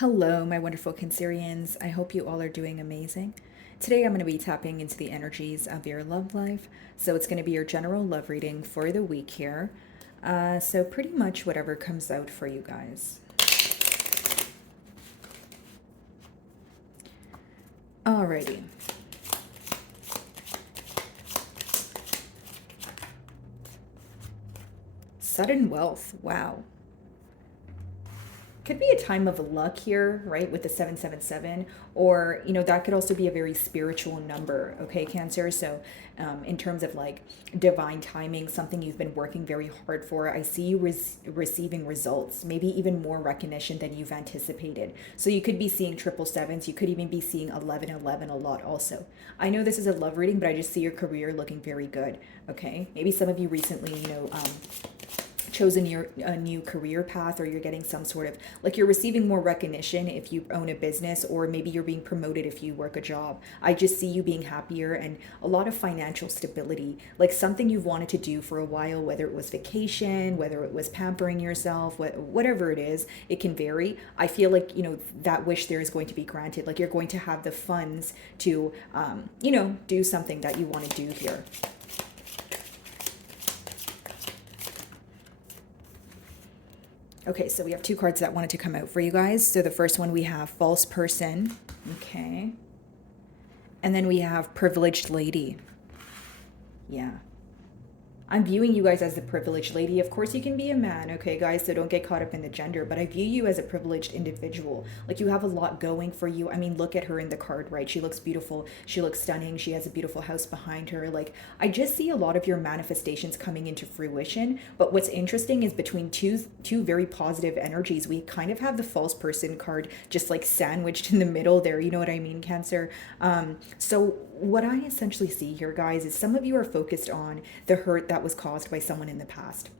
Hello, my wonderful Cancerians. I hope you all are doing amazing. Today, I'm going to be tapping into the energies of your love life. So, it's going to be your general love reading for the week here. So, pretty much whatever comes out for you guys. Alrighty. Sudden wealth. Wow. Could be a time of luck here, right, with the 777, or that could also be a very spiritual number, okay, Cancer. So in terms of like divine timing, something you've been working very hard for, I see you receiving results, maybe even more recognition than you've anticipated. So you could be seeing triple sevens, you could even be seeing 1111 a lot also. I know this is a love reading, but I just see your career looking very good, okay. Maybe some of you recently chosen a new career path, or you're getting some sort of like you're receiving more recognition if you own a business, or maybe you're being promoted if you work a job. I just see you being happier and a lot of financial stability, like something you've wanted to do for a while, whether it was vacation, whether it was pampering yourself, whatever it is, it can vary. I feel like that wish there is going to be granted, like you're going to have the funds to do something that you want to do here. Okay, so we have two cards that wanted to come out for you guys. So the first one we have false person. Okay. And then we have privileged lady. Yeah. I'm viewing you guys as the privileged lady. Of course, you can be a man, okay, guys? So don't get caught up in the gender. But I view you as a privileged individual. Like, you have a lot going for you. I mean, look at her in the card, right? She looks beautiful. She looks stunning. She has a beautiful house behind her. Like, I just see a lot of your manifestations coming into fruition. But what's interesting is between two very positive energies, we kind of have the false person card just like sandwiched in the middle there. You know what I mean, Cancer? So what I essentially see here, guys, is some of you are focused on the hurt that was caused by someone in the past.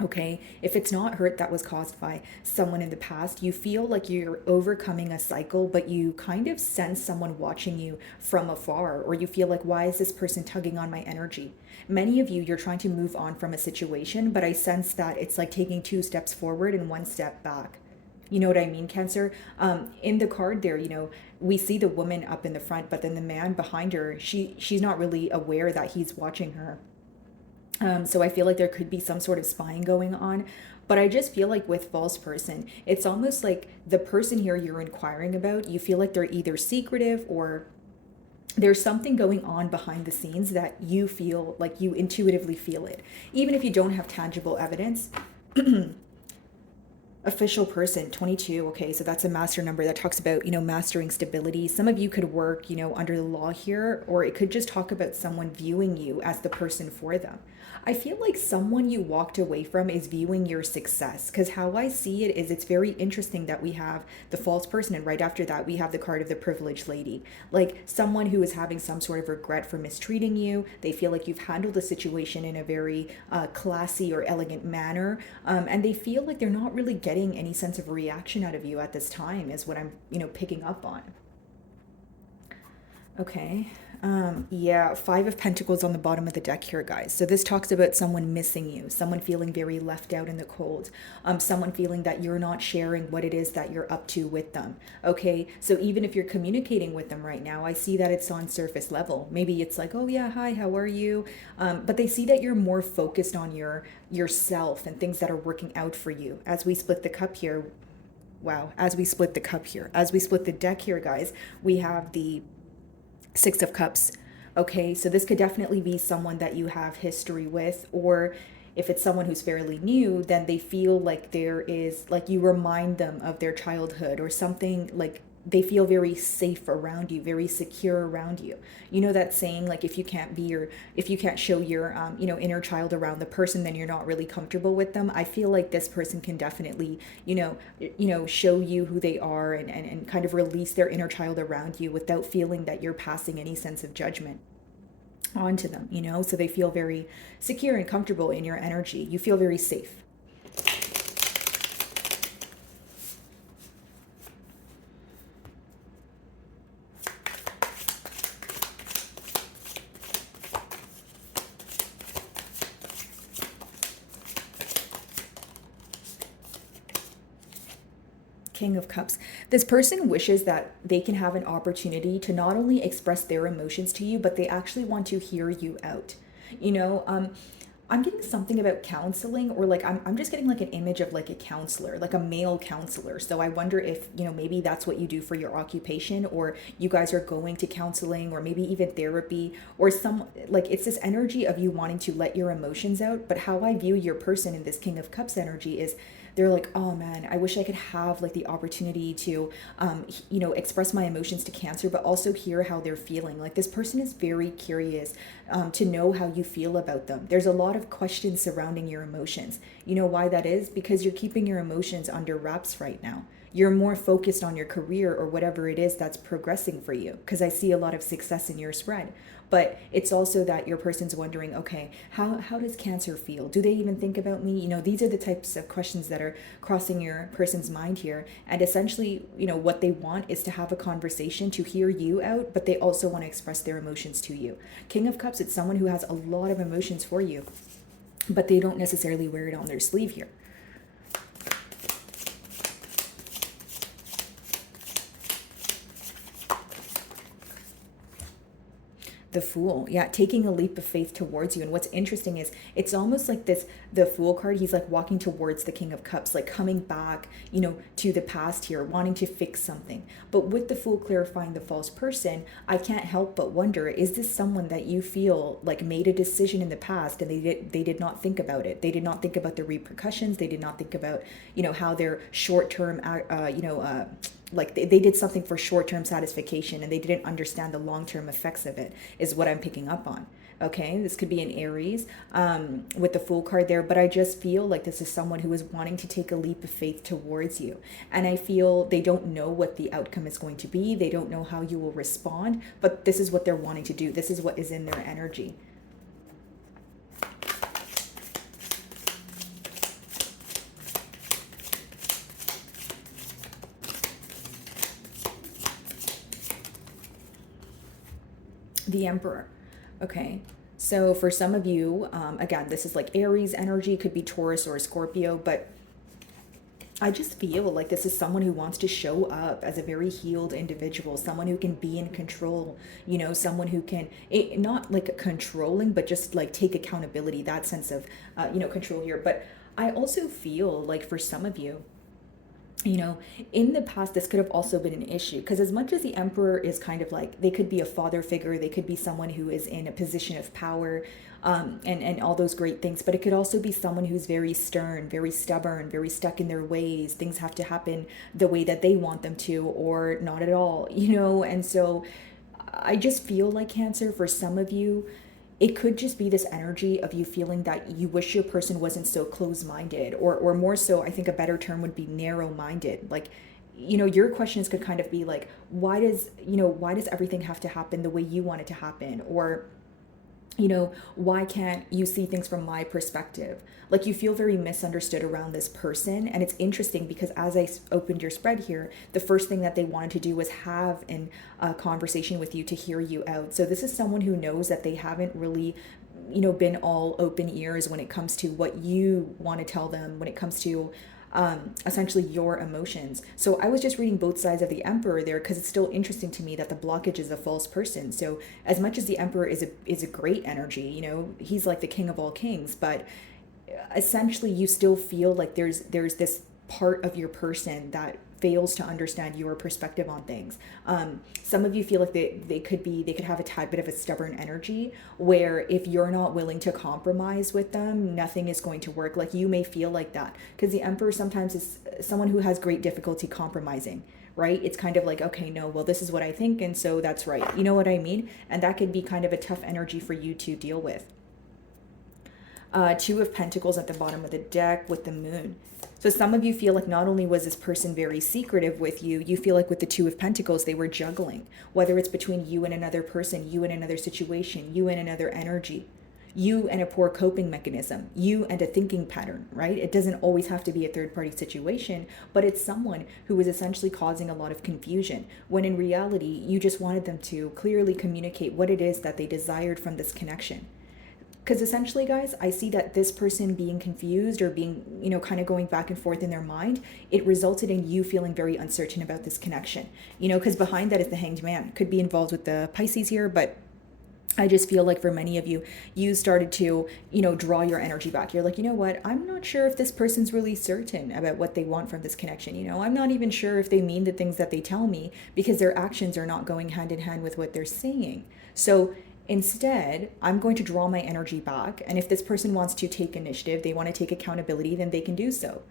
Okay, if it's not hurt that was caused by someone in the past, you feel like you're overcoming a cycle, but you kind of sense someone watching you from afar, or you feel like, why is this person tugging on my energy? Many of you, you're trying to move on from a situation, but I sense that it's like taking 2 steps forward and 1 step back. You know what I mean, Cancer? In the card there, we see the woman up in the front, but then the man behind her, she's not really aware that he's watching her. So I feel like there could be some sort of spying going on. But I just feel like with false person, it's almost like the person here you're inquiring about, you feel like they're either secretive, or there's something going on behind the scenes that you feel like you intuitively feel it. Even if you don't have tangible evidence, official person 22. Okay, so that's a master number that talks about mastering stability. Some of you could work under the law here, or it could just talk about someone viewing you as the person for them. I feel like someone you walked away from is viewing your success, because how I see it is, it's very interesting that we have the false person, and right after that we have the card of the privileged lady. Like someone who is having some sort of regret for mistreating you. They feel like you've handled the situation in a very classy or elegant manner, and they feel like they're not really getting any sense of reaction out of you at this time, is what I'm picking up on. Okay. Yeah, Five of Pentacles on the bottom of the deck here, guys. So this talks about someone missing you, someone feeling very left out in the cold, someone feeling that you're not sharing what it is that you're up to with them. Okay, so even if you're communicating with them right now, I see that it's on surface level. Maybe it's like, oh yeah, hi, how are you? But they see that you're more focused on yourself and things that are working out for you. As we split the cup here, wow, as we split the cup here, as we split the deck here, guys, we have the Six of Cups. Okay, so this could definitely be someone that you have history with, or if it's someone who's fairly new, then they feel like there is, like you remind them of their childhood or something, like they feel very safe around you, very secure around you. You know that saying, like if you can't show your inner child around the person, then you're not really comfortable with them. I feel like this person can definitely show you who they are, and kind of release their inner child around you without feeling that you're passing any sense of judgment onto them, so they feel very secure and comfortable in your energy. You feel very safe. King of Cups. This person wishes that they can have an opportunity to not only express their emotions to you, but they actually want to hear you out. You know, I'm getting something about counseling, or like I'm just getting like an image of like a counselor, like a male counselor. So I wonder if, you know, maybe that's what you do for your occupation, or you guys are going to counseling, or maybe even therapy, or some, like, it's this energy of you wanting to let your emotions out. But how I view your person in this King of Cups energy is they're like, oh man, I wish I could have like the opportunity to, you know, express my emotions to Cancer, but also hear how they're feeling. Like, this person is very curious to know how you feel about them. There's a lot of questions surrounding your emotions. You know why that is? Because you're keeping your emotions under wraps right now. You're more focused on your career or whatever it is that's progressing for you, because I see a lot of success in your spread. But it's also that your person's wondering, okay, how does Cancer feel? Do they even think about me? You know, these are the types of questions that are crossing your person's mind here. And essentially, you know, what they want is to have a conversation, to hear you out, but they also want to express their emotions to you. King of Cups, it's someone who has a lot of emotions for you, but they don't necessarily wear it on their sleeve here. The Fool. Yeah, taking a leap of faith towards you. And what's interesting is it's almost like this, the Fool card, he's like walking towards the King of Cups, like coming back, you know, to the past here, wanting to fix something. But with the Fool clarifying the false person, I can't help but wonder, is this someone that you feel like made a decision in the past and they did not think about it? They did not think about the repercussions. They did not think about, you know, how their short-term, like they did something for short-term satisfaction and they didn't understand the long-term effects of it, is what I'm picking up on. Okay, this could be an Aries with the Fool card there, but I just feel like this is someone who is wanting to take a leap of faith towards you. And I feel they don't know what the outcome is going to be. They don't know how you will respond, but this is what they're wanting to do. This is what is in their energy. The Emperor. Okay. So for some of you, again, this is like Aries energy, could be Taurus or Scorpio, but I just feel like this is someone who wants to show up as a very healed individual, someone who can be in control, you know, someone who can, not like controlling, but just like take accountability, that sense of, you know, control here. But I also feel like for some of you, you know, in the past, this could have also been an issue, because as much as the Emperor is kind of like, they could be a father figure, they could be someone who is in a position of power, and all those great things, but it could also be someone who's very stern, very stubborn, very stuck in their ways. Things have to happen the way that they want them to, or not at all, you know. And so I just feel like, Cancer, for some of you, it could just be this energy of you feeling that you wish your person wasn't so close-minded, or more so, I think a better term would be narrow-minded. Like, you know, your questions could kind of be like, why does, you know, why does everything have to happen the way you want it to happen? Or, you know, why can't you see things from my perspective? Like, you feel very misunderstood around this person. And it's interesting because as I opened your spread here, the first thing that they wanted to do was have a conversation with you to hear you out. So this is someone who knows that they haven't really, you know, been all open ears when it comes to what you want to tell them, when it comes to essentially your emotions. So I was just reading both sides of the Emperor there, because it's still interesting to me that the blockage is a false person. So as much as the Emperor is a great energy, you know, he's like the king of all kings, but essentially you still feel like there's this part of your person that fails to understand your perspective on things. Some of you feel like they could have a tad bit of a stubborn energy, where if you're not willing to compromise with them, nothing is going to work. Like, you may feel like that because the Emperor sometimes is someone who has great difficulty compromising, right? It's kind of like, okay, no, well, this is what I think, and so that's right. You know what I mean? And that could be kind of a tough energy for you to deal with. Two of Pentacles at the bottom of the deck with the Moon. So some of you feel like not only was this person very secretive with you, you feel like with the Two of Pentacles, they were juggling. Whether it's between you and another person, you and another situation, you and another energy, you and a poor coping mechanism, you and a thinking pattern, right? It doesn't always have to be a third-party situation, but it's someone who is essentially causing a lot of confusion, when in reality, you just wanted them to clearly communicate what it is that they desired from this connection. Because essentially, guys, I see that this person being confused or being, kind of going back and forth in their mind, it resulted in you feeling very uncertain about this connection. Because behind that is the Hanged Man. Could be involved with the Pisces here, but I just feel like for many of you, you started to, draw your energy back. You're like, you know what? I'm not sure if this person's really certain about what they want from this connection. I'm not even sure if they mean the things that they tell me because their actions are not going hand in hand with what they're saying. So instead, I'm going to draw my energy back. And if this person wants to take initiative, they want to take accountability, then they can do so.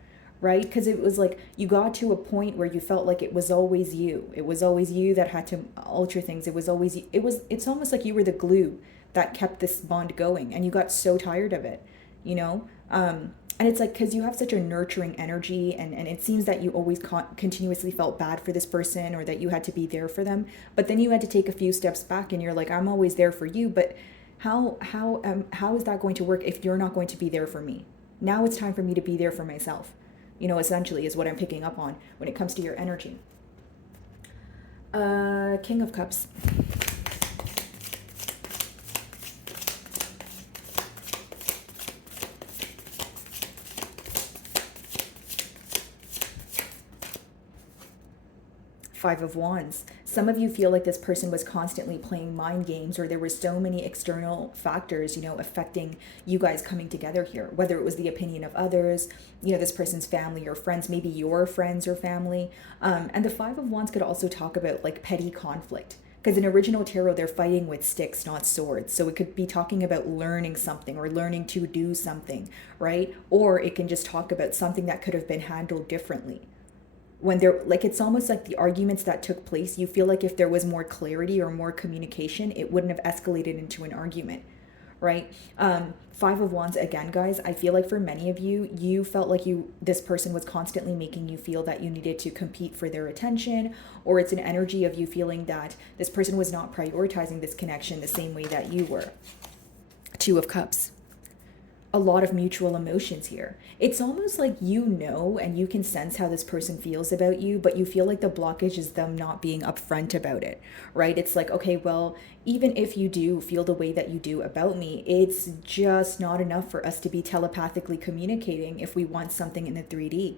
Right? Because it was like you got to a point where you felt like it was always you. It was always you that had to alter things. It's almost like you were the glue that kept this bond going, and you got so tired of it, you know? And it's like, because you have such a nurturing energy, and it seems that you always continuously felt bad for this person, or that you had to be there for them. But then you had to take a few steps back, and you're like, I'm always there for you. But how is that going to work if you're not going to be there for me? Now it's time for me to be there for myself. Essentially is what I'm picking up on when it comes to your energy. King of Cups. Five of Wands. Some of you feel like this person was constantly playing mind games, or there were so many external factors, affecting you guys coming together here, whether it was the opinion of others, this person's family or friends, maybe your friends or family. And the Five of Wands could also talk about like petty conflict. Because in original tarot, they're fighting with sticks, not swords. So it could be talking about learning something or learning to do something, right? Or it can just talk about something that could have been handled differently. When they're like, it's almost like the arguments that took place, you feel like if there was more clarity or more communication, it wouldn't have escalated into an argument, right? Five of Wands, again, guys, I feel like for many of you, you felt like this person was constantly making you feel that you needed to compete for their attention, or it's an energy of you feeling that this person was not prioritizing this connection the same way that you were. Two of Cups. A lot of mutual emotions here. It's almost like and you can sense how this person feels about you, but you feel like the blockage is them not being upfront about it, right? It's like, okay, well, even if you do feel the way that you do about me, it's just not enough for us to be telepathically communicating if we want something in the 3D.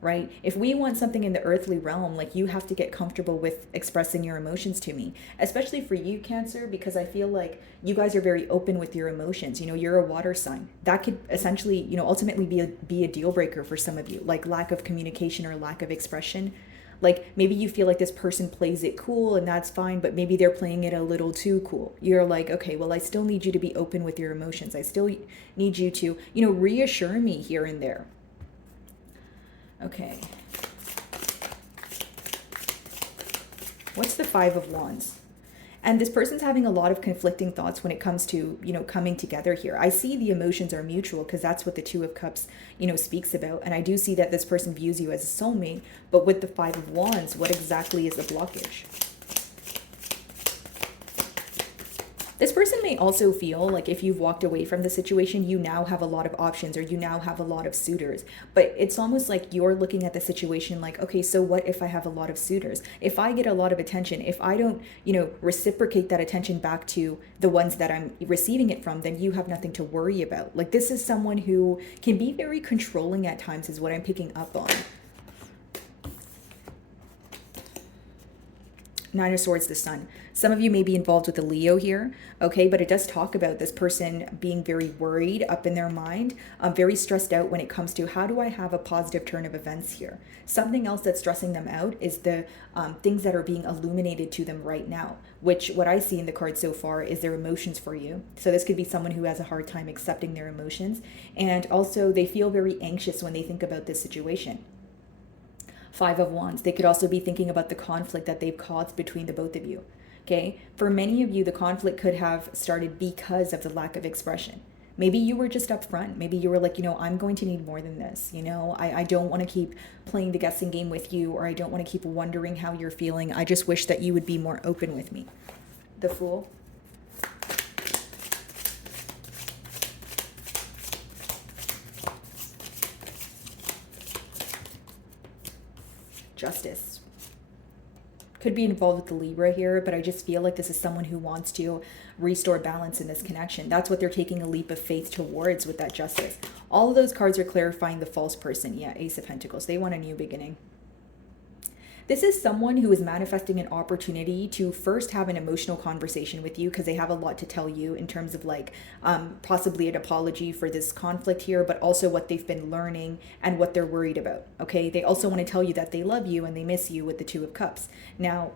Right? If we want something in the earthly realm, like, you have to get comfortable with expressing your emotions to me, especially for you, Cancer, because I feel like you guys are very open with your emotions. You're a water sign. That could essentially, ultimately be a deal breaker for some of you, like lack of communication or lack of expression. Like, maybe you feel like this person plays it cool and that's fine, but maybe they're playing it a little too cool. You're like, okay, well, I still need you to be open with your emotions. I still need you to, reassure me here and there. Okay. What's the Five of Wands? And this person's having a lot of conflicting thoughts when it comes to, coming together here. I see the emotions are mutual because that's what the Two of Cups, speaks about. And I do see that this person views you as a soulmate. But with the Five of Wands, what exactly is the blockage? This person may also feel like if you've walked away from the situation, you now have a lot of options, or you now have a lot of suitors. But it's almost like you're looking at the situation like, okay, so what if I have a lot of suitors? If I get a lot of attention, if I don't, reciprocate that attention back to the ones that I'm receiving it from, then you have nothing to worry about. Like, this is someone who can be very controlling at times, is what I'm picking up on. Nine of Swords, the Sun. Some of you may be involved with a Leo here, okay? But it does talk about this person being very worried up in their mind, very stressed out when it comes to, how do I have a positive turn of events here? Something else that's stressing them out is the things that are being illuminated to them right now, which what I see in the card so far is their emotions for you. So this could be someone who has a hard time accepting their emotions. And also they feel very anxious when they think about this situation. Five of Wands. They could also be thinking about the conflict that they've caused between the both of you. Okay? For many of you, the conflict could have started because of the lack of expression. Maybe you were just upfront. Maybe you were like, I'm going to need more than this. I don't want to keep playing the guessing game with you, or I don't want to keep wondering how you're feeling. I just wish that you would be more open with me. The Fool. Justice. Could be involved with the Libra here, but I just feel like this is someone who wants to restore balance in this connection. That's what they're taking a leap of faith towards with that Justice. All of those cards are clarifying the false person. Yeah, Ace of Pentacles. They want a new beginning. This is someone who is manifesting an opportunity to first have an emotional conversation with you because they have a lot to tell you in terms of like possibly an apology for this conflict here, but also what they've been learning and what they're worried about. Okay, they also want to tell you that they love you and they miss you with the Two of Cups. Now,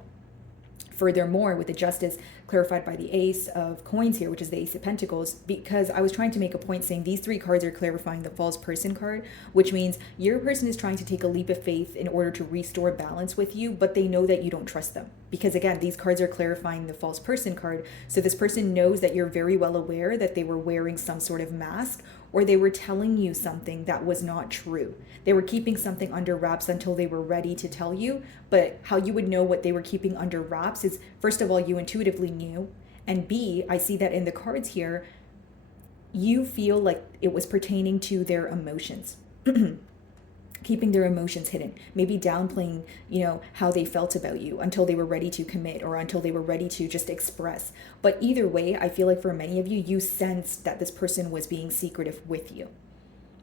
furthermore, with the Justice clarified by the Ace of Coins here, which is the Ace of Pentacles, because I was trying to make a point saying these three cards are clarifying the false person card, which means your person is trying to take a leap of faith in order to restore balance with you, but they know that you don't trust them. Because again, these cards are clarifying the false person card. So this person knows that you're very well aware that they were wearing some sort of mask, or they were telling you something that was not true. They were keeping something under wraps until they were ready to tell you. But how you would know what they were keeping under wraps is, first of all, you intuitively knew. And B, I see that in the cards here, you feel like it was pertaining to their emotions. Keeping their emotions hidden, maybe downplaying, how they felt about you until they were ready to commit or until they were ready to just express. But either way, I feel like for many of you, you sensed that this person was being secretive with you.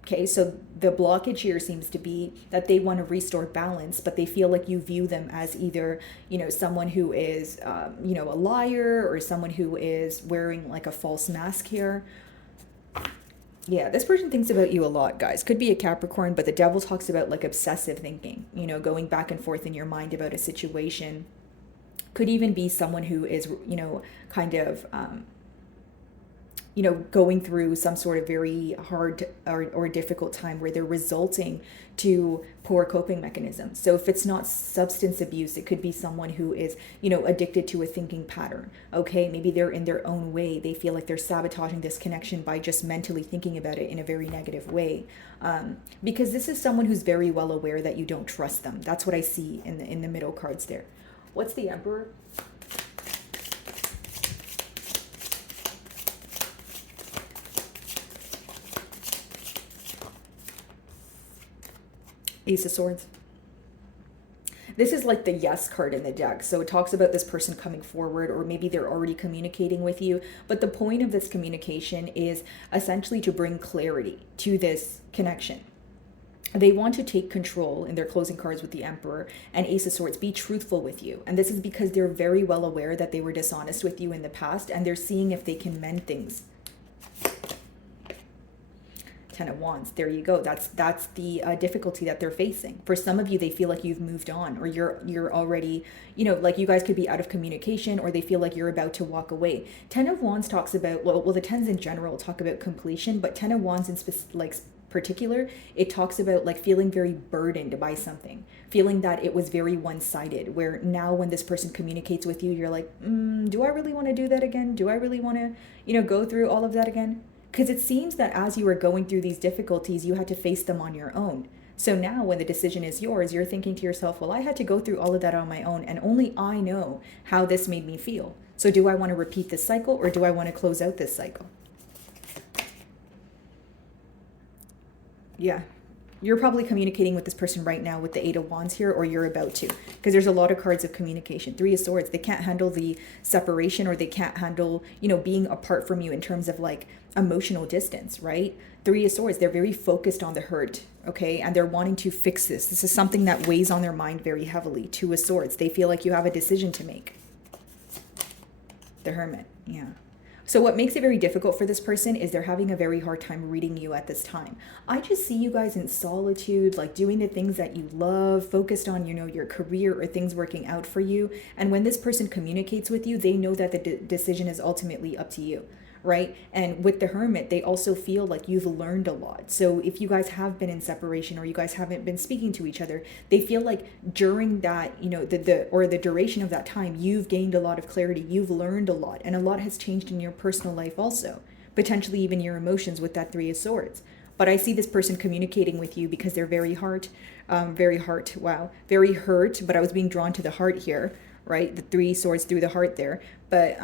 Okay, so the blockage here seems to be that they want to restore balance, but they feel like you view them as either, someone who is, a liar, or someone who is wearing like a false mask here. Yeah, this person thinks about you a lot, guys. Could be a Capricorn, but the Devil talks about like obsessive thinking, going back and forth in your mind about a situation. Could even be someone who is, kind of, going through some sort of very hard or difficult time where they're resulting to poor coping mechanisms. So if it's not substance abuse, it could be someone who is, addicted to a thinking pattern. Okay, maybe they're in their own way. They feel like they're sabotaging this connection by just mentally thinking about it in a very negative way. Because this is someone who's very well aware that you don't trust them. That's what I see in the middle cards there. What's the Emperor? Ace of Swords. This is like the yes card in the deck. So it talks about this person coming forward, or maybe they're already communicating with you. But the point of this communication is essentially to bring clarity to this connection. They want to take control in their closing cards with the Emperor and Ace of Swords, be truthful with you. And this is because they're very well aware that they were dishonest with you in the past, and they're seeing if they can mend things. Ten of Wands. There you go. That's the difficulty that they're facing. For some of you, they feel like you've moved on, or you're already, like you guys could be out of communication, or they feel like you're about to walk away. Ten of Wands talks about, well, the tens in general talk about completion, but Ten of Wands in particular, it talks about like feeling very burdened by something, feeling that it was very one-sided, where now when this person communicates with you, you're like, do I really want to do that again? Do I really want to, go through all of that again? Because it seems that as you were going through these difficulties, you had to face them on your own. So now when the decision is yours, you're thinking to yourself, well, I had to go through all of that on my own, and only I know how this made me feel. So do I want to repeat this cycle, or do I want to close out this cycle? Yeah. You're probably communicating with this person right now with the Eight of Wands here, or you're about to, because there's a lot of cards of communication. Three of Swords, they can't handle the separation, or they can't handle, being apart from you in terms of like emotional distance, right? Three of Swords, they're very focused on the hurt, okay? And they're wanting to fix this. This is something that weighs on their mind very heavily. Two of Swords, they feel like you have a decision to make. The Hermit, yeah. So what makes it very difficult for this person is they're having a very hard time reading you at this time. I just see you guys in solitude, like doing the things that you love, focused on, your career or things working out for you. And when this person communicates with you, they know that the decision is ultimately up to you, right? And with the Hermit, they also feel like you've learned a lot. So if you guys have been in separation, or you guys haven't been speaking to each other, they feel like during that, the duration of that time, you've gained a lot of clarity, you've learned a lot, and a lot has changed in your personal life also, potentially even your emotions with that Three of Swords. But I see this person communicating with you because they're very hurt, but I was being drawn to the heart here, right? The Three Swords through the heart there. But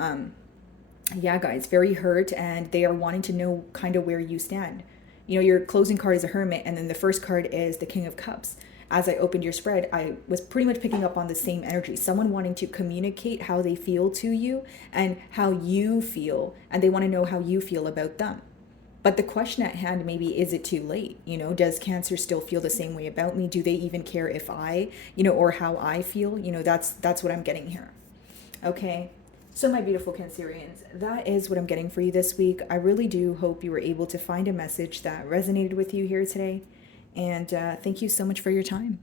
yeah, guys, very hurt, and they are wanting to know kind of where you stand. Your closing card is a Hermit, and then the first card is the King of Cups. as I opened your spread, I was pretty much picking up on the same energy. Someone wanting to communicate how they feel to you and how you feel, and they want to know how you feel about them. But the question at hand, maybe, is it too late? Does Cancer still feel the same way about me? Do they even care if or how I feel? That's what I'm getting here. Okay. So my beautiful Cancerians, that is what I'm getting for you this week. I really do hope you were able to find a message that resonated with you here today. And thank you so much for your time.